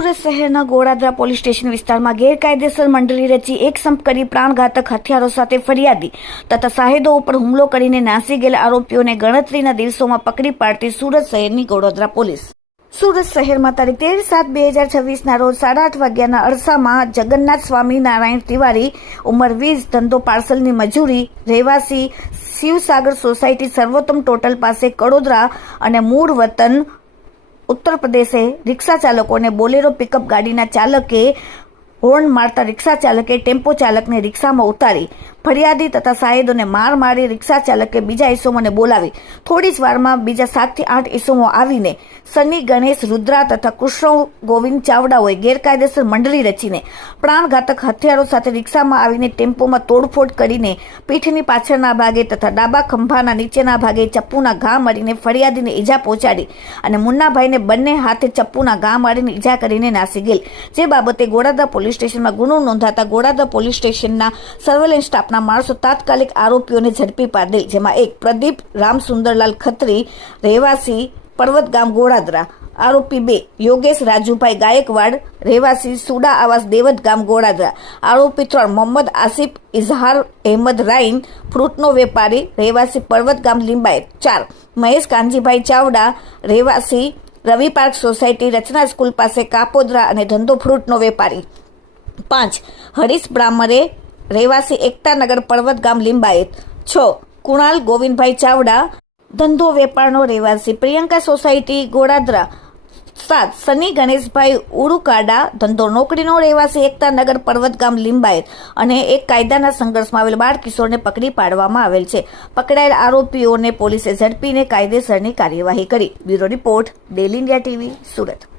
સુરત શહેરના Goladara police station વિસ્તારમાં ગેરકાયદેસર મંડળી રચી એકસંપ કરી પ્રાણઘાતક હથિયારો સાથે ફરિયાદી તથા સાહેદો ઉપર હુમલો કરીને નાસી ગયેલા આરોપીઓને ગણતરીના દિવસોમાં પકડી પાડતી સુરત શહેરની ગોળાદરા પોલીસ. સુરત શહેરમાં તારીખ 13/7/2026 રોજ 8:30 વાગ્યાના અરસામાં જગન્નાથ સ્વામી નારાયણ તિવારી, ઉંમર 20, ધંધો પાર્સલની મજૂરી, રહેવાસી શિવસાગર સોસાયટી સર્વોત્તમ ટોટલ પાસે કડોદરા અને મૂળ વતન ઉત્તર પ્રદેશે રિક્ષા ચાલકો અને બોલેરો પિકઅપ ગાડીના ચાલકે હોર્ન મારતા રિક્ષા ચાલકે ટેમ્પો ચાલકને રિક્ષામાં ઉતારી ફરિયાદી તથા સાહેદોને માર મારી રિક્ષા ચાલકે બીજા ઇસમોને બોલાવી થોડી જ વારમાં બીજા 7 થી 8 ઇસમો આવીને સની, ગણેશ, રુદ્રા તથા કૃષ્ણ ગોવિંદ ચાવડાઓએ ગેરકાયદેસર મંડળી રચીને પ્રાણઘાતક હથિયારો સાથે રિક્ષામાં આવીને ટેમ્પોમાં તોડફોડ કરીને પીઠની પાછળના ભાગે તથા ડાબા ખંભાના નીચેના ભાગે ચપ્પુના ઘા મારીને ફરિયાદીને ઈજા પહોંચાડી અને મુન્નાભાઈને બંને હાથે ચપ્પુના ઘા મારીને ઈજા કરીને નાસી ગયેલ. જે બાબતે ગોળાદરા પોલીસ સ્ટેશનમાં ગુનો નોંધાતા ગોળાદરા પોલીસ સ્ટેશનના સર્વેલન્સ સ્ટાફના માણસો તાત્કાલિક આરોપીઓને ઝડપી પાડેલ. જેમાં એક પ્રદીપ રામસુંદરલાલ ખત્રી, રહેવાસી પર્વત ગામ ગોળાદરા, આરોપી 2 યોગેશ રાજુભાઈ ગાયકવાડ, રહેવાસી સુડા આવાસ દેવત ગામ ગોળાદરા, આરોપી 3 મોહમ્મદ આસિફ ઇઝહાર અહેમદ રાઈન, ફ્રૂટનો વેપારી, રહેવાસી પર્વત ગામ લિંબાયત, 4 મહેશ કાનજીભાઈ ચાવડા, રહેવાસી રવિ પાર્ક સોસાયટી રચના સ્કૂલ પાસે કાપોદરા અને ધંધો ફ્રૂટનો વેપારી, 5 હરીશ બ્રાહ્મરે, રહેવાસી એકતાનગર પર્વત ગામ લિંબાયત, 6 કુણાલ ગોવિંદભાઈ ચાવડા, ધંધો વેપારનો, રહેવાસી પ્રિયંકા સોસાયટી ગોળાદરા, 7 સની ગણેશભાઈ ઉરુકાડા, ધંધો નોકરીનો, રહેવાસી એકતાનગર પર્વત ગામ લિંબાયત અને એક કાયદાના સંઘર્ષમાં આવેલ બાળ કિશોરને પકડી પાડવામાં આવેલ છે. પકડાયેલ આરોપીઓને પોલીસે ઝડપીને કાયદેસરની કાર્યવાહી કરી. Bureau report, daily India TV, Surat.